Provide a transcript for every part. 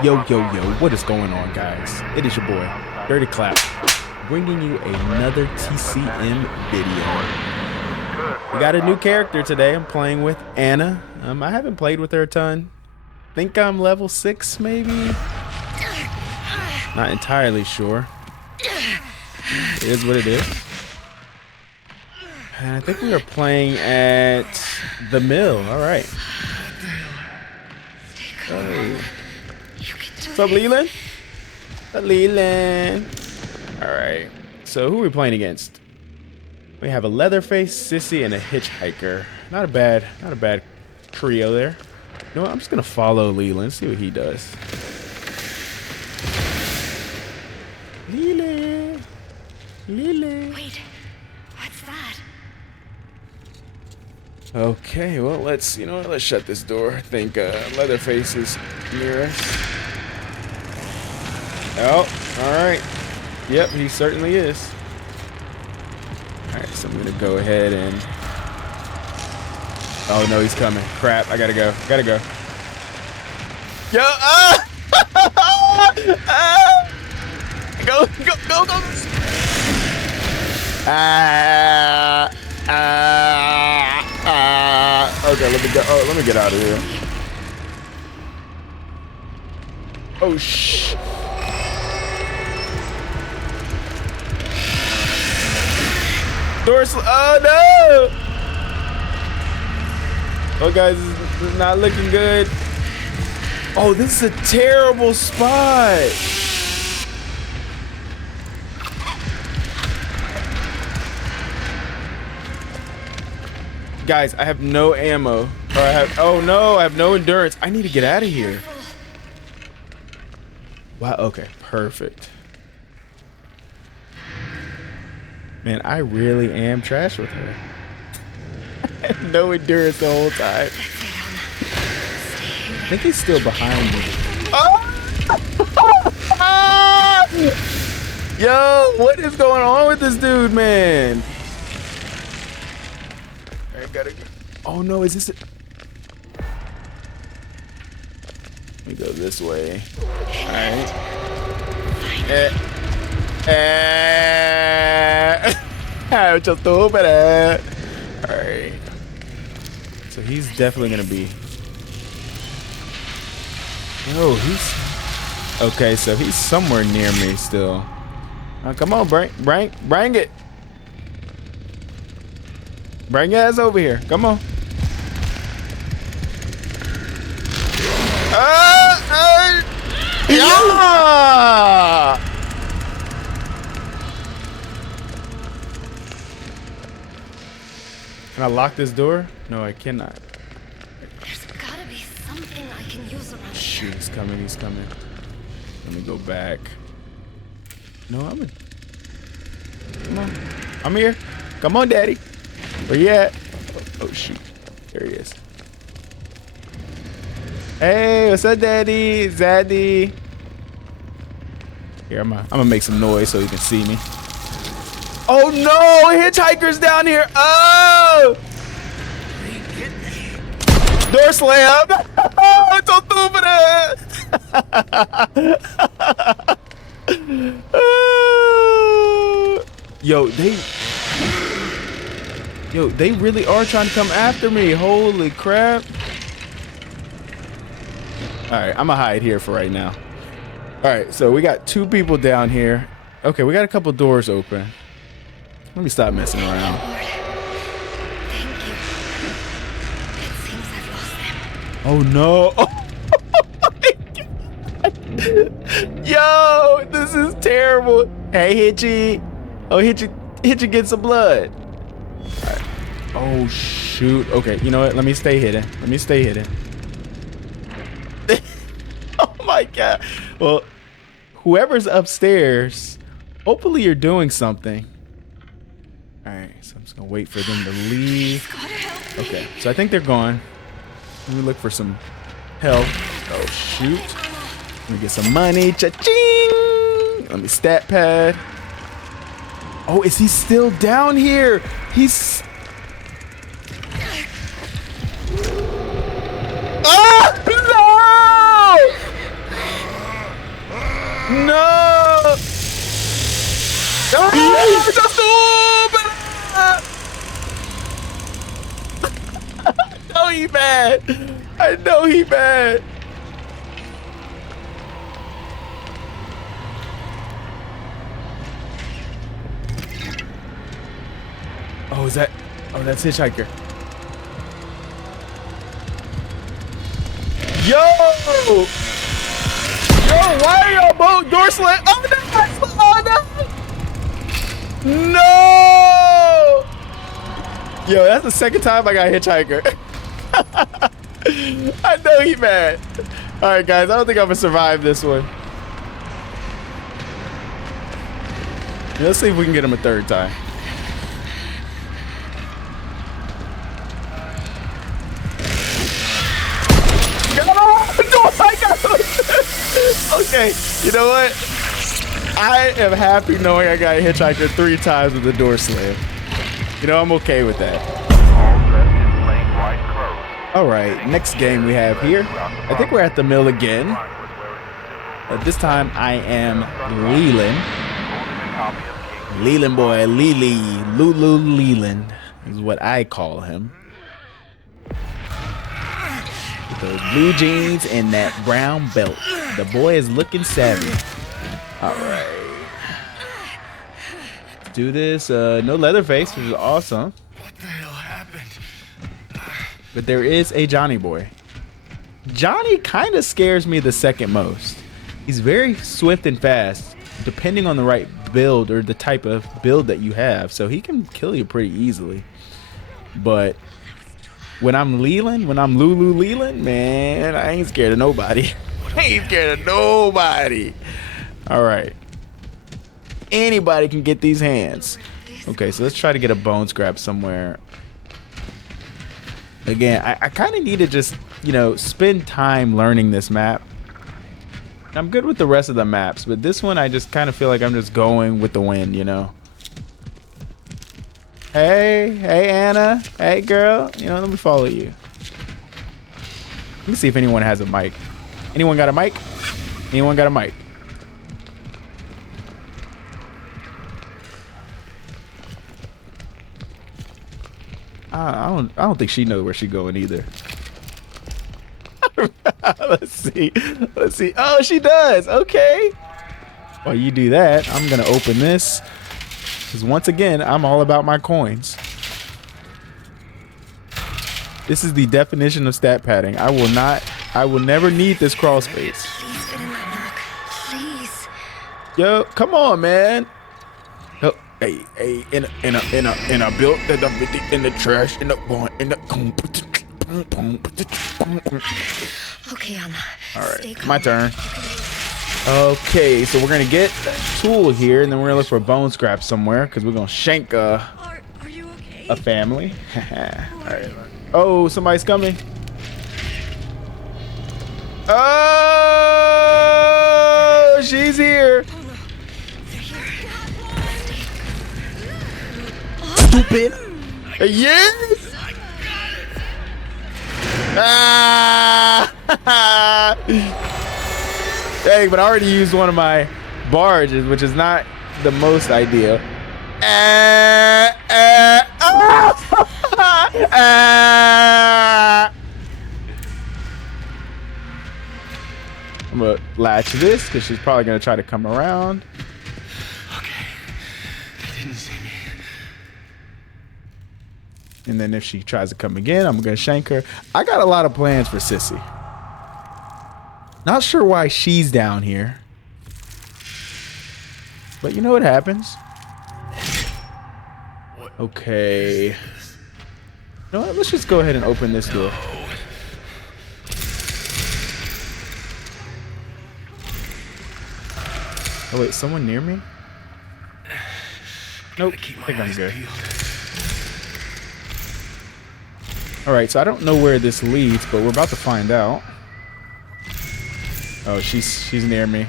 Yo, yo, yo, what is going on, guys? It is your boy, Dirty Clap, bringing you another TCM video. We got a new character today. I'm playing with Anna. I haven't played with her a ton. Think I'm level 6, maybe? Not entirely sure. It is what it is. And I think we are playing at the mill. All right. Oh. What's up, Leland? Leland. All right. So who are we playing against? We have a Leatherface, Sissy, and a Hitchhiker. Not a bad trio there. You know what? I'm just gonna follow Leland, see what he does. Leland. Leland. Wait, what's that? Okay, well, let's shut this door. I think Leatherface is near us. Oh, all right. Yep, he certainly is. All right, so I'm gonna go ahead and. Oh no, he's coming. Crap! I gotta go. Yo! Go! Okay, let me go. Oh, let me get out of here. Oh shh. Oh no! Oh guys, this is not looking good. Oh, this is a terrible spot. Guys, I have no ammo. Oh no, I have no endurance. I need to get out of here. Wow, okay, perfect. Man, I really am trash with her. I had no endurance the whole time. I think he's still behind me. Oh! Yo, what is going on with this dude, man? I gotta go. Oh no, is this it? Let me go this way. All right. Just stupid. All right. So he's definitely gonna be. Yo, he's okay. So he's somewhere near me still. Come on, bring it. Bring your ass over here. Come on. Yeah! Can I lock this door? No, I cannot. There's gotta be something I can use around Shoot, he's coming. Let me go back. No, come on. I'm here. Come on, Daddy. Where you at? Oh shoot. There he is. Hey, what's up, Daddy? Zaddy. Here, I'm gonna make some noise so you can see me. Oh no! Hitchhiker's down here! Oh! Door slam! Oh, so stupid! Yo, they really are trying to come after me. Holy crap. All right, I'm gonna hide here for right now. All right, so we got 2 people down here. Okay, we got a couple doors open. Let me stop messing around. Thank you. It seems I've lost them. Oh no. Oh, yo, this is terrible. Hey, Hitchy. Oh, Hitchy get some blood. All right. Oh shoot. Okay, you know what? Let me stay hidden. Oh my god. Well, whoever's upstairs, hopefully you're doing something. All right, so I'm just gonna wait for them to leave. Okay, so I think they're gone. Let me look for some help. Oh shoot. Let me get some money. Cha-ching! Let me stat pad. Oh, is he still down here? He's... Ah! No! No! Ah, just open! I know he mad. I know he mad. Oh, is that? Oh, that's Hitchhiker. Yo! Yo, why are y'all both door slam? Oh no! Oh no! No! Yo, that's the second time I got Hitchhiker. I know he mad. All right, guys, I don't think I'm gonna survive this one. Let's see if we can get him a third time. Okay, you know what? I am happy knowing I got Hitchhiker 3 times with the door slam. You know, I'm okay with that. All right, next game we have here. I think we're at the mill again. This time I am Leland. Leland boy, Lulu Leland is what I call him. With those blue jeans and that brown belt. The boy is looking savvy. All right. Let's do this. No Leatherface, which is awesome. What the hell happened? But there is a Johnny boy. Johnny kind of scares me the second most. He's very swift and fast, depending on the right build or the type of build that you have. So he can kill you pretty easily. But when I'm Leland, when I'm Lulu Leland, man, I ain't scared of nobody. I ain't scared of nobody. All right. Anybody can get these hands. Okay, so let's try to get a bone scrap somewhere. Again, I kind of need to just, you know, spend time learning this map. I'm good with the rest of the maps, but this one I just kind of feel like I'm just going with the wind, you know. Hey Anna, hey girl, you know, let me follow you. Let me see if anyone has a mic. Anyone got a mic? Anyone got a mic? I don't think she knows where she's going either. Let's see. Oh, she does. Okay. While you do that, I'm gonna open this because once again, I'm all about my coins. This is the definition of stat padding. I will never need this crawl space. Please fit in that knock. Please. Yo, come on, man. Oh, hey, in a built in the trash in the Okay, Anna. All right, Stay calm. my turn. Okay, so we're gonna get a tool here, and then we're gonna look for bone scrap somewhere because we're gonna shank Are you okay? a family. All right. Oh, somebody's coming. Oh, she's here. Stupid. Yes. Ah. Dang, but I already used one of my barges, which is not the most ideal. I'm gonna latch this because she's probably gonna try to come around. Okay. They didn't see me. And then if she tries to come again, I'm gonna shank her. I got a lot of plans for Sissy. Not sure why she's down here. But you know what happens? Okay. You know what? Let's just go ahead and open this door. Oh wait, someone near me? Nope, I think I'm good. Alright, so I don't know where this leads, but we're about to find out. Oh, she's near me.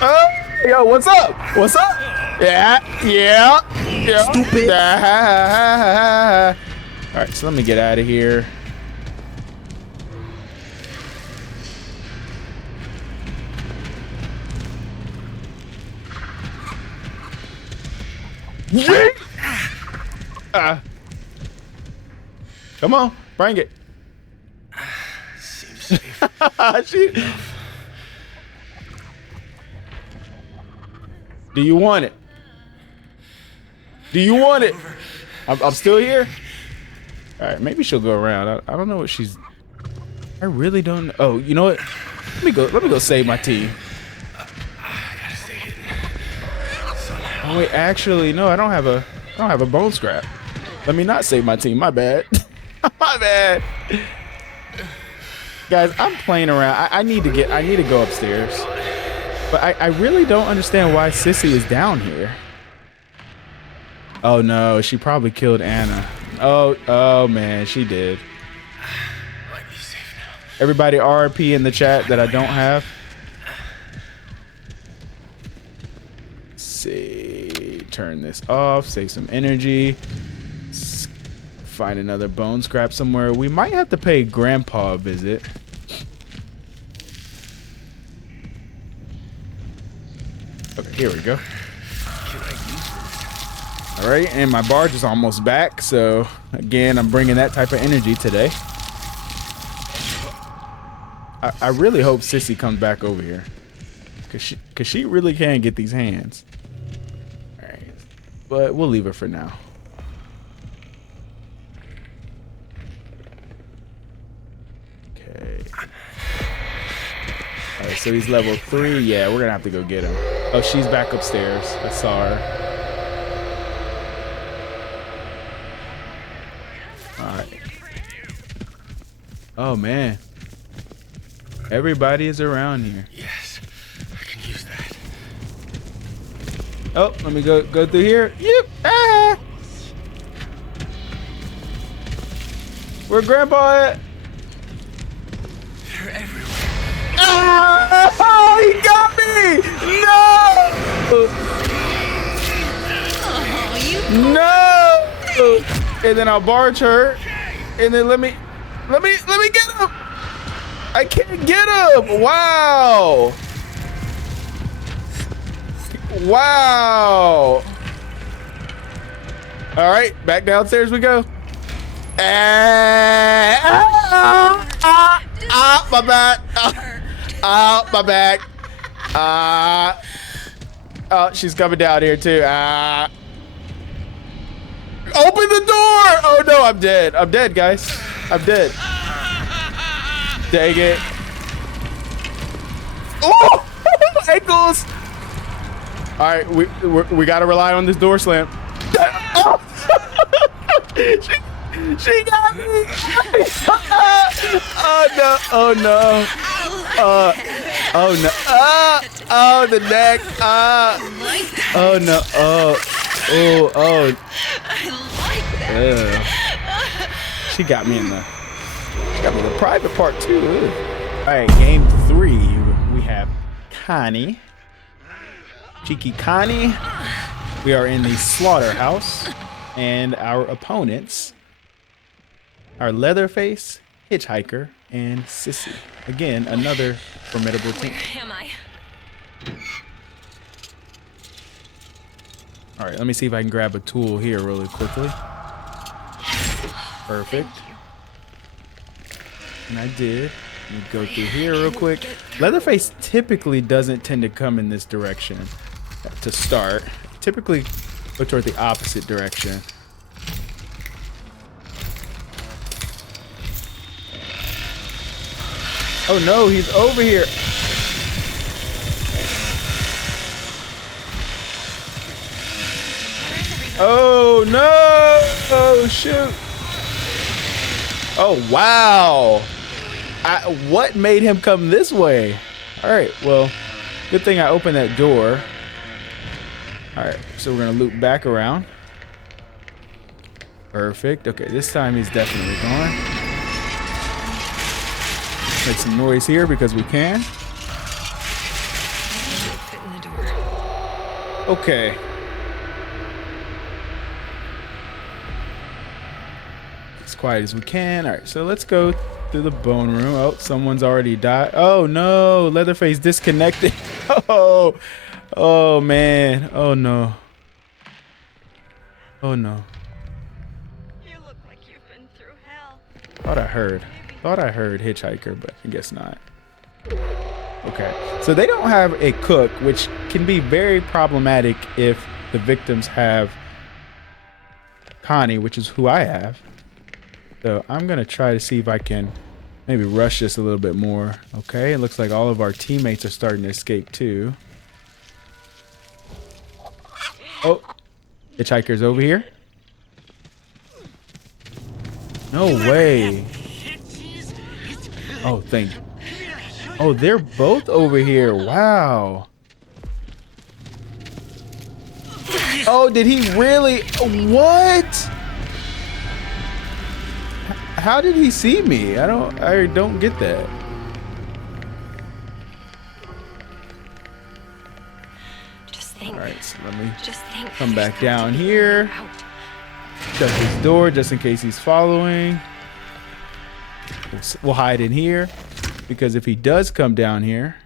Oh, yo, what's up? What's up? Yeah. Stupid. All right, so let me get out of here. Come on, bring it. Seems safe. Do you want it? Do you want it? I'm still here. All right, maybe she'll go around. I don't know what she's. I really don't. Oh, you know what? Let me go save my team. I gotta stay hidden. Somehow. Oh wait, actually, no. I don't have a bone scrap. Let me not save my team. My bad. My bad. Guys, I'm playing around. I need to go upstairs. But I really don't understand why Sissy is down here. Oh no, she probably killed Anna. Oh man, she did. Might be safe now. Everybody RP in the chat that I don't have. Let's see, turn this off, save some energy. Find another bone scrap somewhere. We might have to pay Grandpa a visit. Okay, here we go. All right, and my barge is almost back. So again, I'm bringing that type of energy today. I really hope Sissy comes back over here, cause she really can get these hands. All right, but we'll leave her for now. Okay. All right, so he's level 3. Yeah, we're gonna have to go get him. Oh, she's back upstairs. I saw her. Alright. Oh man. Everybody is around here. Yes, I can use that. Oh, let me go through here. Yep. Ah. Where Grandpa at? They're everywhere. Ah! Oh, he got me! No! No! And then I'll barge her, and then let me get him. I can't get him. Wow. Wow. All right, back downstairs we go. My back. My back. Oh, she's coming down here too. Open the door! Oh no, I'm dead. I'm dead, guys. I'm dead. Dang it. Oh! Ankles! Alright, we gotta rely on this door slam. Oh! she got me! Oh no, oh no. Oh no. Oh, the neck. Oh no. Oh. She got me in the private part too. All right, game 3. We have Connie, Cheeky Connie. We are in the slaughterhouse, and our opponents are Leatherface, Hitchhiker, and Sissy. Again, another formidable team. Where am I? All right, let me see if I can grab a tool here really quickly. Perfect. And I did. Let me go through here real quick. Leatherface typically doesn't tend to come in this direction to start. Typically go toward the opposite direction. Oh no, he's over here. Oh no! Oh shoot! Oh wow! What made him come this way? All right, well, good thing I opened that door. All right, so we're gonna loop back around. Perfect. Okay, this time he's definitely gone. Make some noise here because we can. Fit in the door. Okay. As quiet as we can. All right, so let's go through the bone room. Oh, someone's already died. Oh no, Leatherface disconnected. Oh man. Oh no. Oh no. You look like you've been through hell. Thought I heard hitchhiker, but I guess not. Okay, so they don't have a cook, which can be very problematic if the victims have Connie, which is who I have. So I'm gonna try to see if I can maybe rush this a little bit more. Okay, it looks like all of our teammates are starting to escape too. Oh, hitchhiker's over here. No way. Oh, thank you. Oh, they're both over here. Wow. Oh, did he really? What? How did he see me? I don't get that. Just think. All right, so let me Just think. come There's back got to down be a here. way out. Shut this door just in case he's following. We'll hide in here because if he does come down here,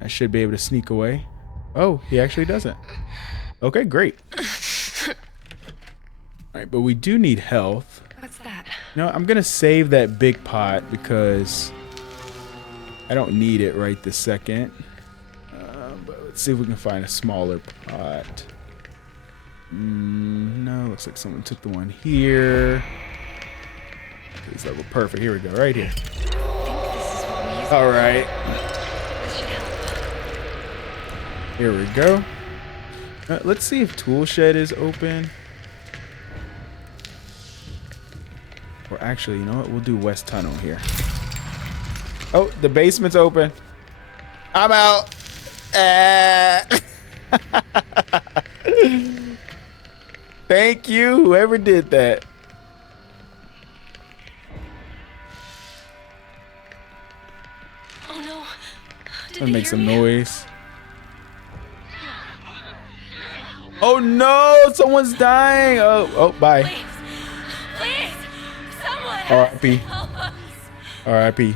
I should be able to sneak away. Oh, he actually doesn't. Okay, great. All right, but we do need health. What's that? You know, I'm gonna save that big pot because I don't need it right this second. But let's see if we can find a smaller pot. No, looks like someone took the one here. This level perfect. Here we go, right here. I think this is what we use. All right, This should help. here we go. Let's see if tool shed is open. Or actually, you know what? We'll do west tunnel here. Oh, the basement's open. I'm out. Thank you, whoever did that. Oh no. Did Let's they make hear some me? noise. Oh no, someone's dying. Oh, bye. Please. Please. Someone. R.I.P. Help us. R.I.P.